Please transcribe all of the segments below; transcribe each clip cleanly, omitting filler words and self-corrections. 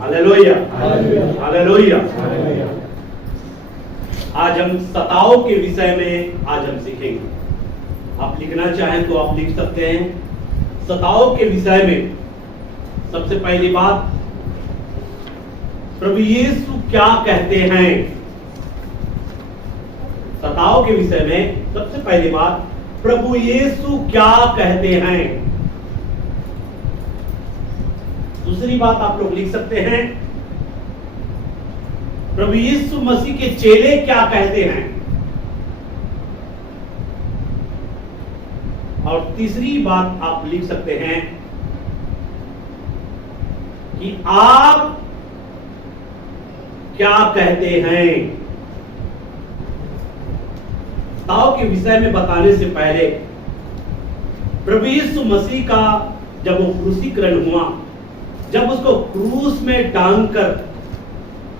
Hallelujah, hallelujah. आज हम सताओ के विषय में आज हम सीखेंगे। आप लिखना चाहें तो आप लिख सकते हैं। सताओ के विषय में सबसे पहली बात, प्रभु यीशु क्या कहते हैं। सताओ के विषय में सबसे पहली बात, प्रभु यीशु क्या कहते हैं। दूसरी बात आप लोग लिख सकते हैं, प्रभु यीशु मसीह के चेले क्या कहते हैं। और तीसरी बात आप लिख सकते हैं कि आप क्या कहते हैं। सताओ के विषय में बताने से पहले, प्रभु यीशु मसीह का जब वो क्रूसीकरण हुआ, जब उसको क्रूस में टांग कर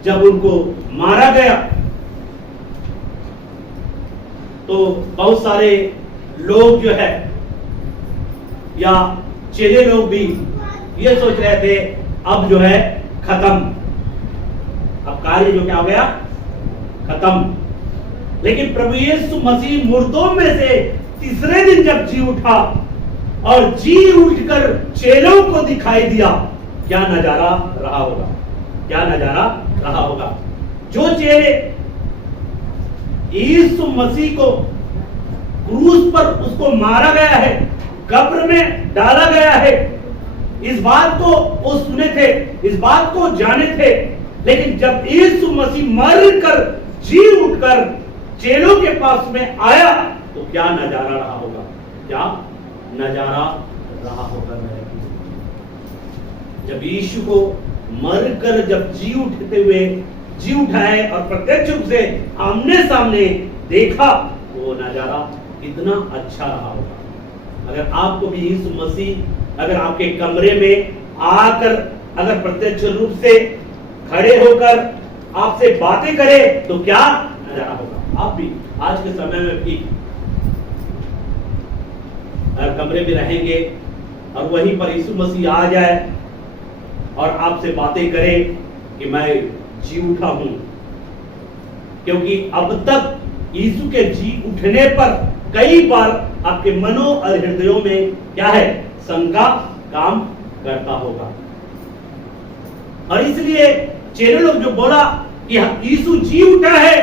जब उनको मारा गया, तो बहुत सारे लोग जो है या चेले लोग भी ये सोच रहे थे अब जो है खत्म, अब कार्य जो क्या हो गया, खत्म। लेकिन प्रभु यीशु मसीह मुर्दों में से तीसरे दिन जब जी उठा और जी उठकर चेलों को दिखाई दिया, क्या नजारा रहा होगा, क्या नजारा रहा होगा। जो चेले यीशु मसीह को क्रूस पर उसको मारा गया है, कब्र में डाला गया है, इस बात को वो सुने थे, इस बात को जाने थे। लेकिन जब यीशु मसीह मर कर जी उठकर चेलों के पास में आया, तो क्या नजारा रहा होगा, क्या नजारा रहा होगा मेरे। जब यीशु को मरकर जब जी उठते हुए जी उठाए और प्रत्यक्ष रूप से आमने सामने देखा, वो नजारा कितना अच्छा रहा होगा। अगर आपको भी यीशु मसीह अगर आपके कमरे में आकर अगर प्रत्यक्ष रूप से खड़े होकर आपसे बातें करे, तो क्या नजारा होगा। आप भी आज के समय में भी अगर कमरे में रहेंगे और वहीं पर यीशु मसीह आ जाए और आपसे बातें करे कि मैं जी उठा हूं, क्योंकि अब तक यीशु के जी उठने पर कई बार आपके मनों और हृदयों में क्या है, शंका काम करता होगा। और इसलिए चेले लोग जो बोला कि यीशु जी उठा है,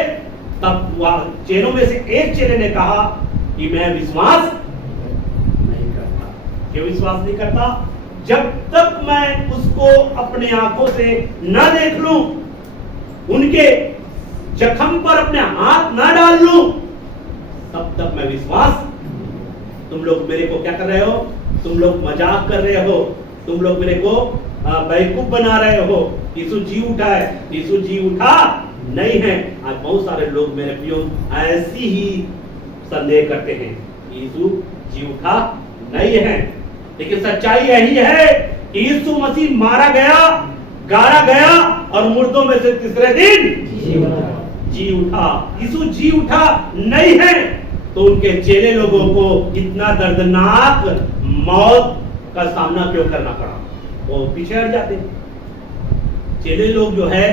तब वह चेलों में से एक चेले ने कहा कि मैं विश्वास नहीं करता। क्यों विश्वास नहीं करता? जब तक मैं उसको अपने आंखों से न देख लूं, उनके जख्म पर अपने हाथ न डाल लूं, तब तक मैं विश्वास। तुम लोग मेरे को क्या कर रहे हो? तुम लोग मजाक कर रहे हो, तुम लोग मेरे को बेवकूफ बना रहे हो। यीशु जी उठा है, यीशु जी उठा नहीं है। आज बहुत सारे लोग मेरे प्रियो ऐसी ही संदेह करते हैं, यीशु जी उठा नहीं है। लेकिन सच्चाई यही है कि यीशु मसीह मारा गया, गाड़ा गया और मुर्दों में से तीसरे दिन जी उठा। यीशु जी उठा नहीं है, तो उनके चेले लोगों को इतना दर्दनाक मौत का सामना क्यों करना पड़ा? वो पीछे हट जाते। चेले लोग जो है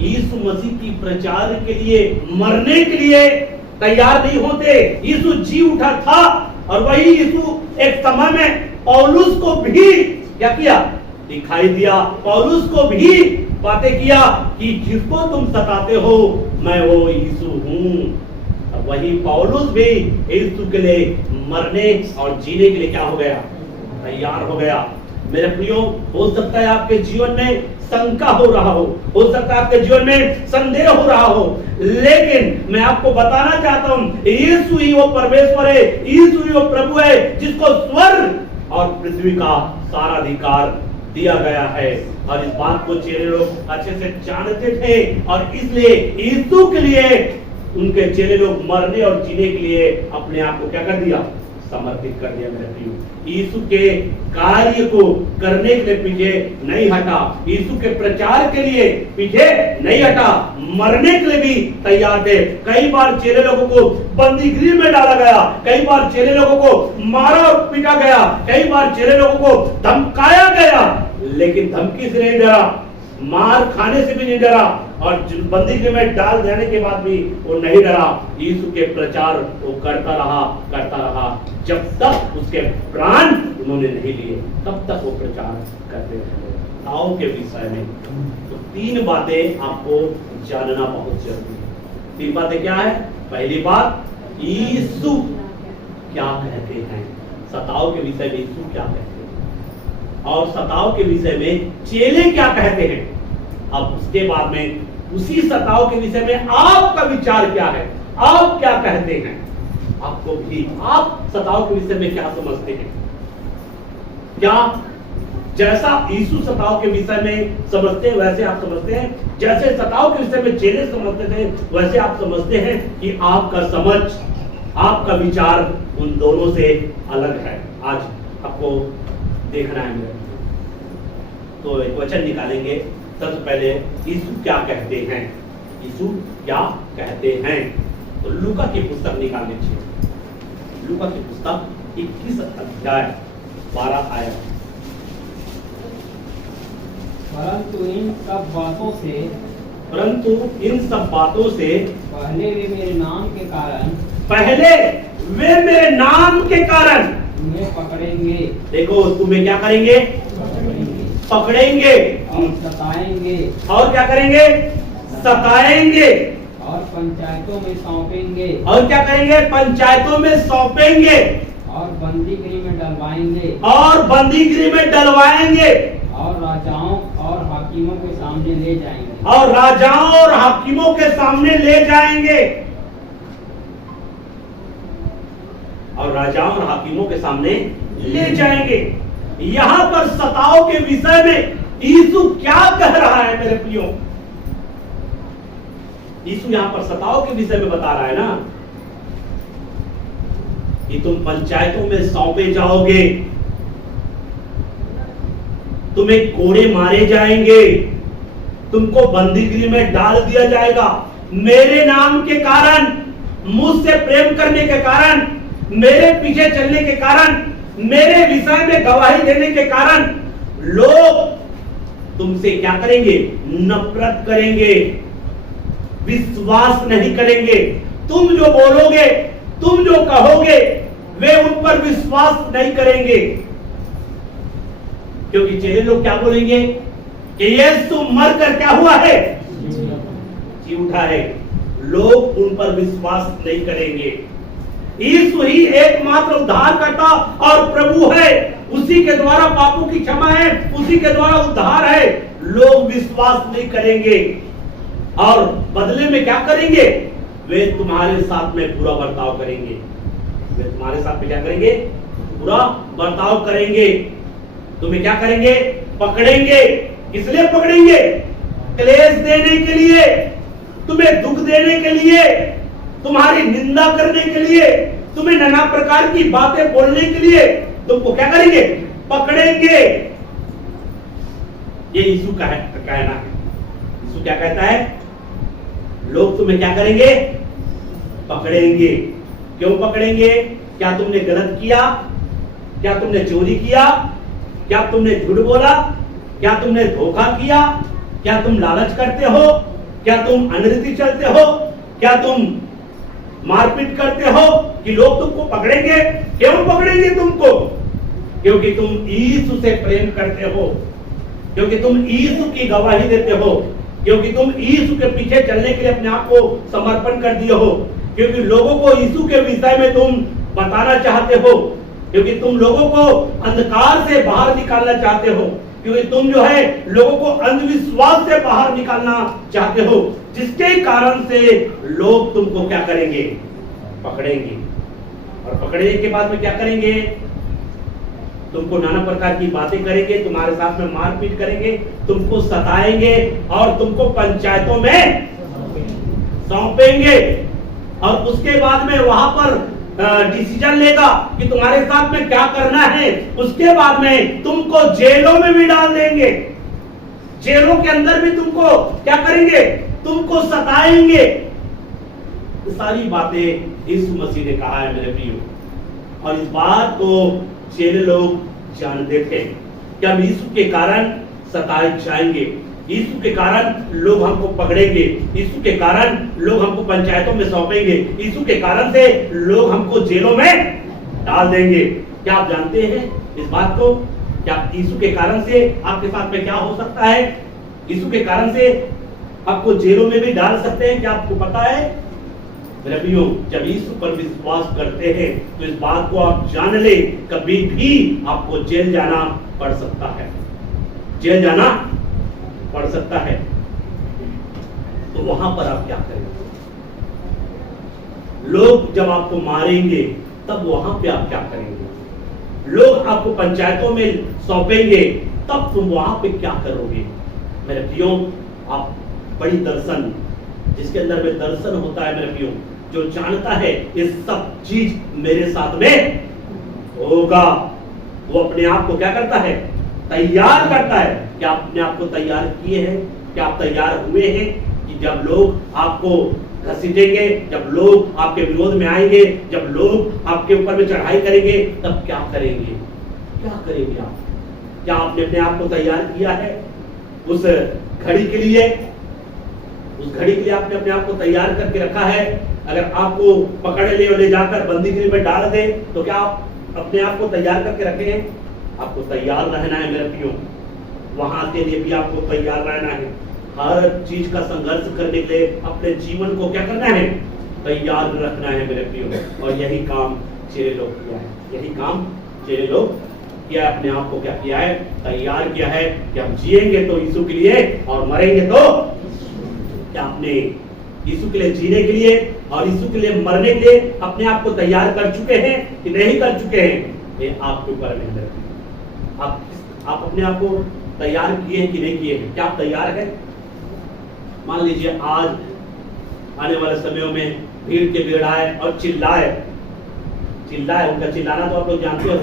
यीशु मसीह की प्रचार के लिए मरने के लिए तैयार नहीं होते। यीशु जी उठा था और वही यीशु एक समय में पौलुस को भी क्या किया, दिखाई दिया। पौलुस को भी बातें किया कि जिसको तुम सताते हो मैं वो यीशु हूं। वही पौलुस भी यीशु के लिए मरने और जीने के लिए क्या हो गया, तैयार हो गया। मेरे प्रियो, हो सकता है आपके जीवन में शंका हो रहा हो सकता है आपके जीवन में संदेह हो रहा हो, लेकिन मैं आपको बताना चाहता हूं, यीशु ही वो परमेश्वर है, यीशु ही वो प्रभु है जिसको स्वर्ग और पृथ्वी का सारा अधिकार दिया गया है। और इस बात को चेले लोग अच्छे से जानते थे और इसलिए यीशु के लिए उनके चेले लोग मरने और जीने के लिए अपने आप को क्या कर दिया, समर्पित कर दिया। मेरे प्रियो, यीशु के कार्य को करने के लिए पीछे नहीं हटा, यीशु के प्रचार के लिए पीछे नहीं हटा, मरने के लिए भी तैयार थे। कई बार चेले लोगों को बंदीगृह में डाला गया, कई बार चेले लोगों को मारा और पीटा गया, कई बार चेले लोगों को धमकाया गया, लेकिन धमकी से नहीं डरा, मार खाने से भी नहीं डरा, और बंदी में डाल देने के बाद भी वो नहीं डरा। यीशु के प्रचार वो करता रहा, जब तक उसके प्राण उन्होंने नहीं लिए, तब तक वो प्रचार करते रहे। सताओं के विषय में तो 3 बातें आपको जानना बहुत जरूरी है। 3 बातें क्या है? पहली बात, यीशु क्या कहते हैं। सताओं के विषय में यीशु क्या कहते हैं, और सताओं के विषय में चेले क्या कहते हैं। अब उसके बाद में उसी सताओं के विषय में आपका विचार क्या है, आप क्या कहते हैं, आपको भी आप सताओं के विषय में क्या समझते हैं। क्या जैसा यीशु सताओं के विषय में समझते हैं वैसे आप समझते हैं? जैसे सताओं के विषय में चेले समझते थे वैसे आप समझते हैं कि आपका समझ, आपका विचार उन दोनों से अलग है? आज आपको देखना है मेरे। तो एक वचन निकालेंगे। सबसे पहले यीशु क्या कहते हैं, यीशु क्या कहते हैं। तो लूका की पुस्तक निकाल लीजिए। लूका की पुस्तक 21 अध्याय 12 आयत। परंतु इन सब बातों से पहले वे मेरे नाम के कारण तुम्हें पकड़ेंगे। देखो, तुम्हें क्या करेंगे? पकड़ेंगे और सताएंगे। और क्या करेंगे? सताएंगे। और पंचायतों में सौंपेंगे। और क्या करेंगे? पंचायतों में सौंपेंगे। और बंदीगृह में डलवाएंगे। और बंदीगृह में डलवाएंगे। और राजाओं और हाकिमों के सामने ले जाएंगे। और राजाओं और हाकिमों के सामने ले जाएंगे। और राजाओं और हाकिमों के सामने ले जाएंगे। यहां पर सताओं के विषय में यीशु क्या कह रहा है मेरे प्रियो? यीशु यहां पर सताओं के विषय में बता रहा है ना कि तुम पंचायतों में सौंपे जाओगे, तुम्हें कोड़े मारे जाएंगे, तुमको बंदीगृह में डाल दिया जाएगा। मेरे नाम के कारण, मुझसे प्रेम करने के कारण, मेरे पीछे चलने के कारण, मेरे विषय में गवाही देने के कारण लोग तुमसे क्या करेंगे? नफरत करेंगे, विश्वास नहीं करेंगे। तुम जो बोलोगे, तुम जो कहोगे, वे उन पर विश्वास नहीं करेंगे। क्योंकि चेले लोग क्या बोलेंगे कि यीशु मरकर क्या हुआ है? जी उठा है। लोग उन पर विश्वास नहीं करेंगे। यीशु ही एकमात्र उद्धारकर्ता और प्रभु है। उसी के द्वारा पापों की क्षमा है, उसी के द्वारा उद्धार है। लोग विश्वास नहीं करेंगे और बदले में क्या करेंगे? वे तुम्हारे साथ में बुरा बर्ताव करेंगे। वे तुम्हारे साथ में क्या करेंगे? बुरा बर्ताव करेंगे। तुम्हें क्या करेंगे? पकड़ेंगे। इसलिए पकड़ेंगे, क्लेश देने के लिए, तुम्हें दुख देने के लिए, तुम्हारी निंदा करने के लिए, तुम्हें नाना प्रकार की बातें बोलने के लिए तुमको क्या करेंगे? पकड़ेंगे। ये यीशु का कहना है। यीशु क्या कहता है? लोग तुम्हें क्या करेंगे? पकड़ेंगे। क्यों पकड़ेंगे? क्या तुमने गलत किया? क्या तुमने चोरी किया? क्या तुमने झूठ बोला? क्या तुमने धोखा किया? क्या तुम लालच करते हो? क्या तुम अनरीति चलते हो? क्या तुम मारपीट करते हो? कि लोग तुमको पकड़ेंगे। क्यों पकड़ेंगे तुमको? क्योंकि तुम यीशु से प्रेम करते हो, क्योंकि तुम यीशु की गवाही देते हो, क्योंकि तुम यीशु के पीछे चलने के लिए अपने आप को समर्पण कर दिए हो, क्योंकि लोगों को यीशु के विषय में तुम बताना चाहते हो, क्योंकि तुम लोगों को अंधकार से बाहर निकालना चाहते हो, क्योंकि तुम जो है लोगों को अंधविश्वास से बाहर निकालना चाहते हो, जिसके कारण से लोग तुमको क्या करेंगे? पकड़ेंगे। और पकड़ने के बाद में क्या करेंगे? तुमको नाना प्रकार की बातें करेंगे, तुम्हारे साथ में मारपीट करेंगे, तुमको सताएंगे और तुमको पंचायतों में सौंपेंगे। और उसके बाद में वहां पर डिसीजन लेगा कि तुम्हारे साथ में क्या करना है। उसके बाद में तुमको जेलों में भी डाल देंगे। जेलों के अंदर भी तुमको क्या करेंगे? तुमको सताएंगे। सारी बातें यीशु मसीह ने कहा है मेरे प्रियो, और इस बात को चेले लोग जानते थे कि हम यीशु के कारण सताए जाएंगे। यीशु के कारण लोग हमको पकड़ेंगे, यीशु के कारण लोग हमको पंचायतों में सौंपेंगे, यीशु के कारण से लोग हमको जेलों में डाल देंगे। क्या आप जानते हैं इस बात को? क्या यीशु के कारण से आपके साथ में क्या हो सकता है? यीशु के कारण से आपको जेलों में भी डाल सकते हैं। क्या आपको पता है? मेरे भाइयों, जब यीशु पर विश्वास करते हैं तो इस बात को आप जान ले, कभी भी आपको जेल जाना पड़ सकता है, जेल जाना पड़ सकता है। तो वहां पर आप क्या करेंगे? लोग जब आपको मारेंगे तब वहां पे आप क्या करेंगे? लोग आपको पंचायतों में सौंपेंगे तब तुम वहां पे क्या करोगे? मेरे भाइयों, आप बड़ी दर्शन, जिसके अंदर में दर्शन होता है मेरे भाइयों, जो जानता है ये सब चीज मेरे साथ में होगा, वो अपने आप को क्या करता है? तैयार करता है। क्या आप अपने आप को तैयार किए हैं? क्या आप तैयार हुए हैं कि जब लोग आपको घसीटेंगे, जब लोग आपके विरोध में आएंगे, जब लोग आपके ऊपर में चढ़ाई करेंगे, तब क्या करेंगे? क्या करेंगे आप? क्या आपने अपने आप को तैयार किया है उस घड़ी के लिए? उस घड़ी के लिए आपने अपने आप को तैयार करके रखा है? अगर आपको पकड़ ले और ले जाकर बंदी गृह में डाल दे तो क्या आप अपने आप को तैयार करके रखे हैं? आपको तैयार रहना है मेरे प्रियो, वहां के लिए भी आपको तैयार रहना है। हर चीज का संघर्ष करने के लिए अपने जीवन को क्या करना है? तैयार रखना है मेरे प्रियो। और यही काम चेले लोग किया है, यही काम चेले लोग किया है। अपने आप को क्या किया है? तैयार किया है कि हम जिएंगे तो यीशु के लिए और मरेंगे तो क्या? आपने यीशु के लिए जीने के लिए और यीशु के लिए मरने के लिए अपने आप को तैयार कर चुके हैं कि नहीं कर चुके हैं? ये आपके ऊपर निर्भर है। आप अपने आप को तैयार किए हैं कि नहीं किए हैं? क्या आप तैयार हैं? मान लीजिए आज आने वाले समयों में भीड़ के भीड़ आए और चिल्लाए, उनका चिल्लाना तो आप लोग जानते हो,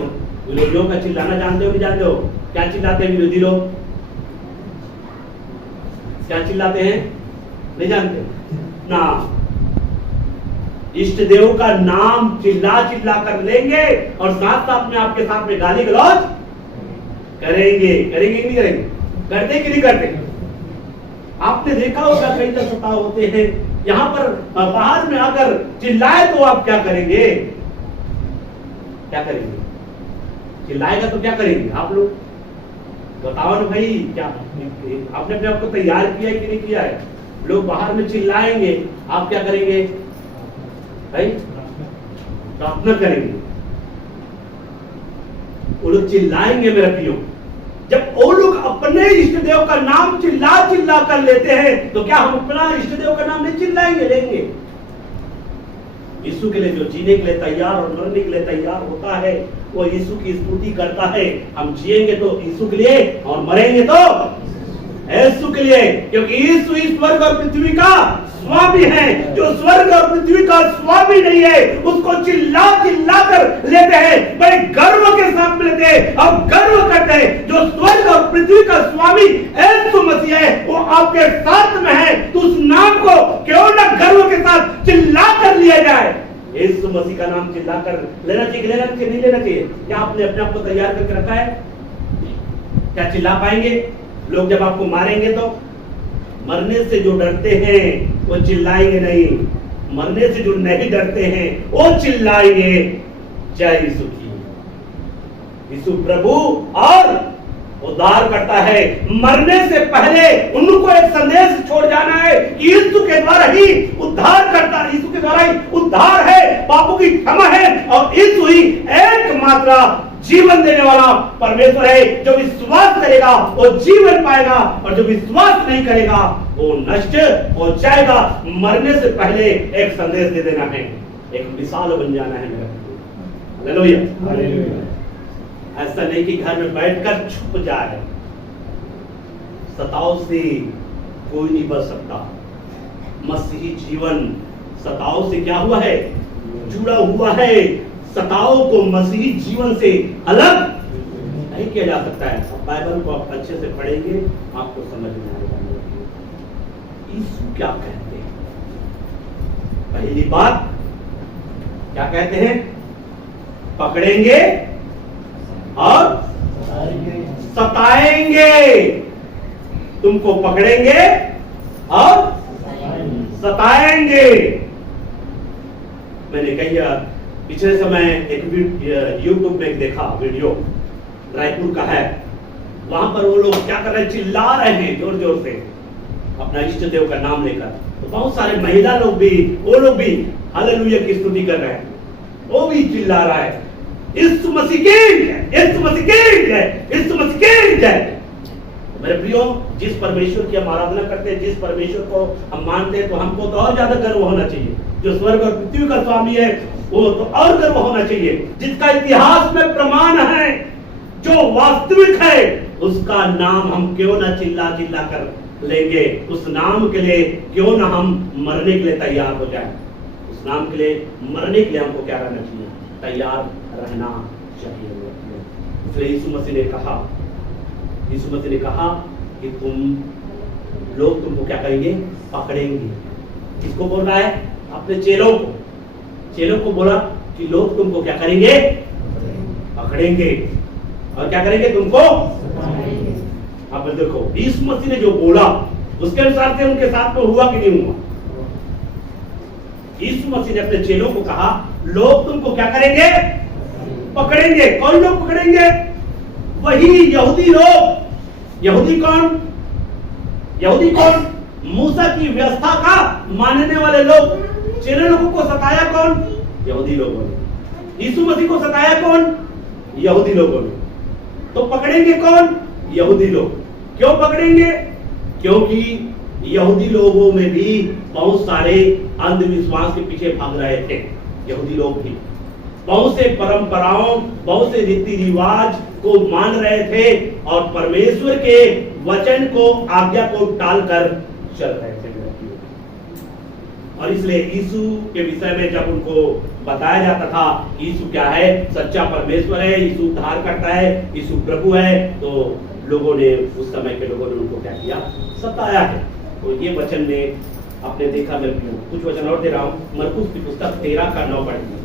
विरोधियों का चिल्लाना जानते हो नहीं जानते हो? क्या चिल्लाते हैं विरोधी लोग? क्या चिल्लाते हैं? नहीं जानते ना? इष्ट देव का नाम चिल्ला चिल्ला कर लेंगे और साथ साथ में आपके साथ में गाली गलौज करेंगे। करेंगे कि नहीं करेंगे? करते कि नहीं करते? आपने देखा होगा कई तरह सताव होते हैं, यहां पर बाहर में अगर चिल्लाए तो आप क्या करेंगे? क्या करेंगे? चिल्लाएगा तो क्या करेंगे आप लोग? बताओ ना भाई, क्या आपने अपने आप को तैयार किया है कि नहीं किया है? लोग बाहर में चिल्लाएंगे, आप क्या करेंगे भाई? प्रार्थना करेंगे। वो लोग चिल्लाएंगे मेरे प्रियो। जब वो लोग अपने इष्ट देव का नाम चिल्ला चिल्ला कर लेते हैं तो क्या हम अपना इष्ट देव का नाम नहीं चिल्लाएंगे? लेंगे। यीशु के लिए जो जीने के लिए तैयार और मरने के लिए तैयार होता है वो यीशु की स्तुति करता है। हम जिएंगे तो यीशु के लिए और मरेंगे तो यीशु के लिए, क्योंकि यीशु इस स्वर्ग और पृथ्वी का स्वामी है। जो स्वर्ग और पृथ्वी का स्वामी नहीं है उसको चिल्ला चिल्ला कर लेते हैं, बड़े गर्व के साथ लेते हैं और गर्व करते हैं। जो स्वर्ग और पृथ्वी का स्वामी यीशु मसीह है वो आपके साथ में है, तो उस नाम को क्यों ना गर्व के साथ चिल्ला कर लिया जाए। यीशु मसीह का नाम चिल्ला कर लेना चाहिए, लेना चाहिए नहीं लेना चाहिए? क्या आपने अपने आप को तैयार करके रखा है? क्या चिल्ला पाएंगे लोग जब आपको मारेंगे? तो मरने से जो डरते हैं वो चिल्लाएंगे नहीं, मरने से जो नहीं डरते हैं वो चिल्लाएंगे जय यीशु की। यीशु प्रभु और उद्धार करता है। मरने से पहले उनको एक संदेश छोड़ जाना है कि यीशु के द्वारा ही उद्धार करता है, यीशु के द्वारा ही उद्धार है, पापों की क्षमा है और यीशु ही एकमात्र जीवन देने वाला परमेश्वर है। जो विश्वास करेगा वो जीवन पाएगा और जो विश्वास नहीं करेगा वो नष्ट हो जाएगा। मरने से पहले एक संदेश दे देना है, एक मिसाल बन जाना है मेरा। हालेलुया। ऐसा नहीं कि घर में बैठकर छुप जाए। सताव से कोई नहीं बच सकता। मसीही जीवन सताव से क्या हुआ है? जुड़ा हुआ है। सताव को मसीही जीवन से अलग नहीं किया जा सकता है। अब बाइबल को आप अच्छे से पढ़ेंगे आपको समझ में आएगा यीशु क्या कहते हैं। पहली बात क्या कहते हैं? पकड़ेंगे और सताएंगे। तुमको पकड़ेंगे और सताएंगे। मैंने कही पिछले समय एक यूट्यूब में देखा वीडियो, रायपुर का है। वहां पर वो लोग क्या कर रहे हैं, चिल्ला रहे हैं जोर जोर से अपना इष्ट देव का नाम लेकर। तो बहुत सारे महिला लोग भी, वो लोग भी हालेलुया की स्तुति कर रहे हैं। वो भी चिल्ला रहा है, यीशु मसीह की जय, यीशु मसीह की जय, यीशु मसीह की जय। मेरे प्रियो, जिस परमेश्वर की हम आराधना करते हैं, जिस परमेश्वर को हम मानते हैं, तो हमको तो और ज्यादा गर्व होना चाहिए। जो स्वर्ग और पृथ्वी का स्वामी है, वो तो और गर्व होना चाहिए। जिसका इतिहास में प्रमाण है, जो वास्तविक है, उसका नाम हम क्यों ना चिल्ला चिल्ला कर लेंगे। उस नाम के लिए क्यों ना हम मरने के लिए तैयार हो जाएं। उस नाम के लिए मरने के लिए हमको क्या रहना चाहिए, तैयार रहना चाहिए। इसलिए यीशु मसीह ने कहा कि लोग तुमको क्या करेंगे, पकड़ेंगे। किसको बोल रहा है, अपने चेलों को बोला कि लोग तुमको क्या करेंगे, पकड़ेंगे और क्या करेंगे, तुमको। अब देखो यीशु मसीह ने जो बोला उसके अनुसार से उनके साथ में हुआ कि नहीं हुआ। यीशु मसीह ने अपने चेलों को कहा लोग तुमको क्या करेंगे, पकड़ेंगे। कौन लोग पकड़ेंगे, वही यहूदी लोग। यहूदी कौन, मूसा की व्यवस्था का मानने वाले लोग। चेले लोगों को सताया कौन, यहूदी लोगों ने। यीशु मसीह को सताया कौन, यहूदी लोगों ने। तो पकड़ेंगे कौन, यहूदी लोग। क्यों पकड़ेंगे, क्योंकि यहूदी लोगों में भी बहुत सारे अंधविश्वास के पीछे भाग रहे थे। यहूदी लोग भी बहुत से परंपराओं, बहुत से रीति रिवाज को मान रहे थे और परमेश्वर के वचन को, आज्ञा को टालकर चल रहे थे। और इसलिए यीशु के विषय में जब उनको बताया जाता था यीशु क्या है, सच्चा परमेश्वर है, यीशु उद्धार करता है, यीशु प्रभु है, तो लोगों ने, उस समय के लोगों ने उनको क्या किया, सताया है। तो ये वचन में आपने देखा, मैं कुछ वचन और दे रहा हूं। मरकुस की पुस्तक 13 का 9 पढ़िए।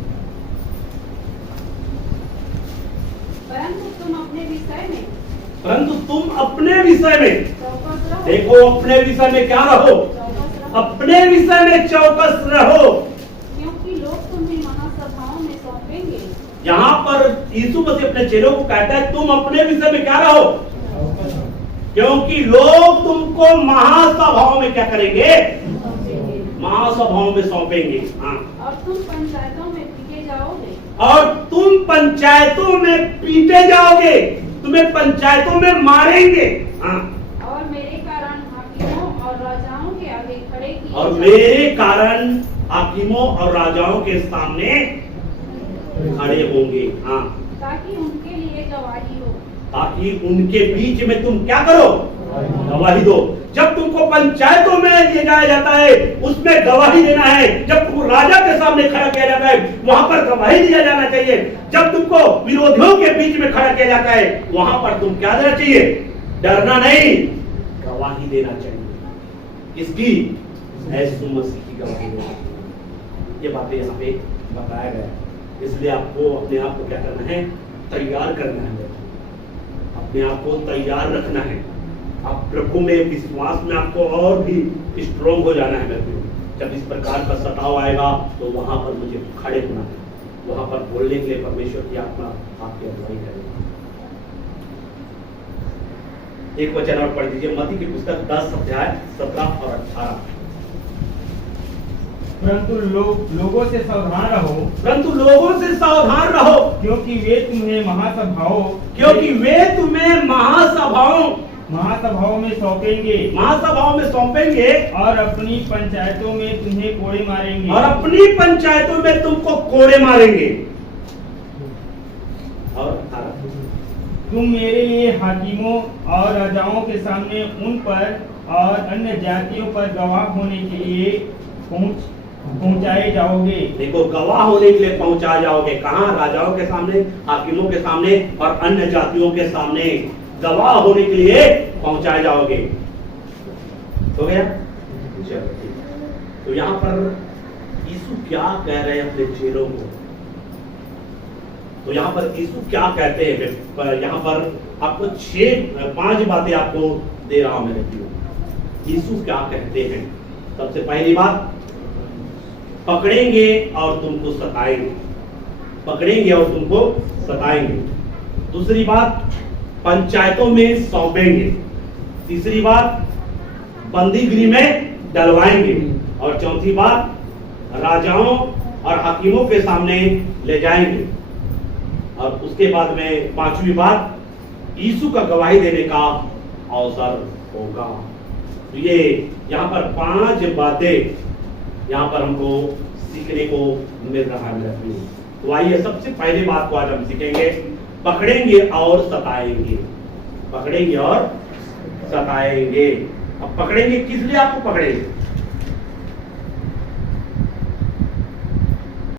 परंतु तुम अपने विषय में देखो, अपने विषय में क्या रहो, अपने विषय में चौकस रहो, क्योंकि लोग तुम्हें महासभाओं में सौंपेंगे। यहाँ पर यीशु मसीह अपने चेलों को कहता है तुम अपने विषय में क्या रहो, क्योंकि लोग तुमको महासभाओं में क्या करेंगे, महासभाओं में सौंपेंगे। हाँ, और तुम पंचायतों में पीटे जाओगे, तुम्हें पंचायतों में मारेंगे। हाँ, और मेरे कारण हाकिमों और राजाओं के आगे खड़े किए और मेरे कारण हाकिमों और राजाओं के सामने खड़े होंगे। हाँ, ताकि उनके लिए गवाही हो, ताकि उनके बीच में तुम क्या करो, गवाही दो। जब तुमको पंचायतों में ले जाया जाता है, उसमें गवाही देना है। जब तुमको राजा के सामने खड़ा किया जाता है, वहां पर गवाही दिया जाना चाहिए। जब तुमको विरोधियों के बीच में खड़ा किया जाता है, वहां पर तुम क्या देना चाहिए, डरना नहीं, गवाही देना चाहिए। किसकी, यीशु मसीह की गवाही देना चाहिए। ये बातें यहाँ पे बताया गया है। इसलिए आपको अपने आप को क्या करना है, तैयार करना है, अपने आप को तैयार रखना है। आप प्रभु में, विश्वास में आपको और भी स्ट्रॉन्ग हो जाना है। मेरे जब इस प्रकार का सताव आएगा तो वहां पर मुझे खड़े होना है, वहां पर बोलने के लिए परमेश्वर की आत्मा आपकी अगुवाई करेगी। एक वचन और पढ़ दीजिए, मत्ती की पुस्तक 10 अध्याय 17 और 18। परंतु लोगों से सावधान रहो, क्योंकि वे तुम्हें महासभाओं में सौंपेंगे और अपनी पंचायतों में तुम्हें कोड़े मारेंगे। और तुम मेरे लिए हाकिमों और राजाओं के सामने उन पर और अन्य जातियों पर गवाह होने के लिए पहुंचाए जाओगे। देखो, गवाह होने के लिए पहुंचाए जाओगे। कहाँ, राजाओं के सामने, हाकिमों के सामने और अन्य जातियों के सामने गवाह होने के लिए पहुंचाए जाओगे। हो गया। तो यहाँ पर यीशु क्या कह रहे हैं अपने चेलों को, तो यहाँ पर यीशु क्या कहते हैं, यहाँ पर आपको 5 बातें आपको दे रहा हूं मेरे प्रियो। यीशु क्या कहते हैं। सबसे पहली बात, पकड़ेंगे और तुमको सताएंगे, पकड़ेंगे और तुमको सताएंगे। दूसरी बात, पंचायतों में सौंपेंगे। तीसरी बात, बंदीगृह में डलवाएंगे। और चौथी बात, राजाओं और हाकिमों के सामने ले जाएंगे। और उसके बाद में पांचवी बात, यीशु का गवाही देने का अवसर होगा। तो ये यहाँ पर 5 बातें यहाँ पर हमको सीखने को मिल रहा है। तो आइए सबसे पहले बात को आज हम सीखेंगे, पकड़ेंगे और सताएंगे। पकड़ेंगे और सताएंगे। अब पकड़ेंगे किस लिए आपको पकड़ेंगे?